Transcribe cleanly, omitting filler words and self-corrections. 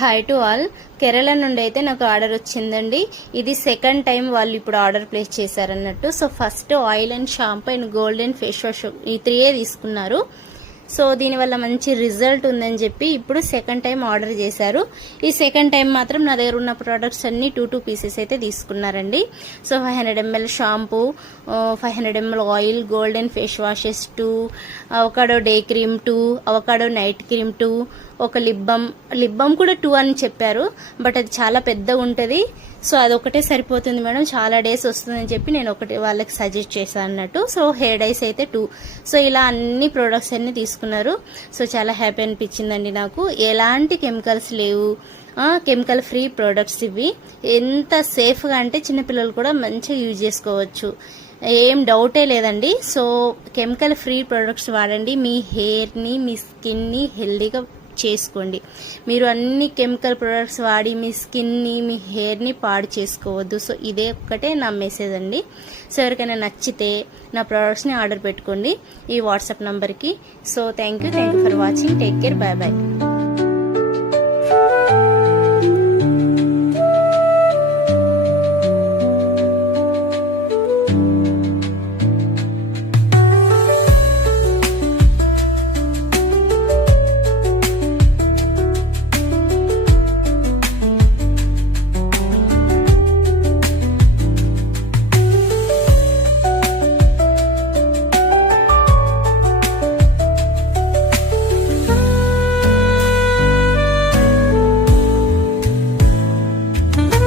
Hi to all. Kerala నుండి అయితే నాకు ఆర్డర్ వచ్చిందండి. ఇది సెకండ్ టైం వాళ్ళు ఇప్పుడు ఆర్డర్ ప్లేస్ చేశారన్నట్టు. So first oil and shampoo and golden face wash ఈ 3 తీసుకున్నారు. సో దీనివల్ల మంచి రిజల్ట్ ఉందని చెప్పి ఇప్పుడు సెకండ్ టైం ఆర్డర్ చేశారు. ఈ సెకండ్ టైం మాత్రం నా దగ్గర ఉన్న ప్రోడక్ట్స్ అన్ని 2 పీసెస్ అయితే తీసుకున్నారండి. So 500 ml shampoo, 500 ml oil, golden face washes 2, avocado day cream 2, avocado night cream 2, ఒక లిప్ బామ్ కూడా 2 అని చెప్పారు. బట్ అది చాలా పెద్దగా ఉంటుంది. సో అదొకటే సరిపోతుంది మేడం, చాలా డేస్ వస్తుందని చెప్పి నేను ఒకటి వాళ్ళకి సజెస్ట్ చేశాను అన్నట్టు. సో హెయిర్ డైస్ అయితే 2. సో ఇలా అన్ని ప్రోడక్ట్స్ అన్ని తీసుకున్నారు. సో చాలా హ్యాపీ అనిపించిందండి నాకు. ఎలాంటి కెమికల్స్ లేవు, కెమికల్ ఫ్రీ ప్రోడక్ట్స్ ఇవి. ఎంత సేఫ్గా అంటే చిన్నపిల్లలు కూడా మంచిగా యూజ్ చేసుకోవచ్చు, ఏం డౌటే లేదండి. సో కెమికల్ ఫ్రీ ప్రోడక్ట్స్ వాడండి, మీ హెయిర్ని మీ స్కిన్ని హెల్దీగా చేసుకోండి. మీరు అన్ని కెమికల్ ప్రొడక్ట్స్ వాడి మీ స్కిన్ని మీ హెయిర్ని పాడు చేసుకోవద్దు. సో ఇదే ఒక్కటే నా మెసేజ్ అండి. సో ఎవరికైనా నచ్చితే నా ప్రొడక్ట్స్ని ఆర్డర్ పెట్టుకోండి ఈ వాట్సాప్ నంబర్కి. So thank you for watching. Take care. Bye bye.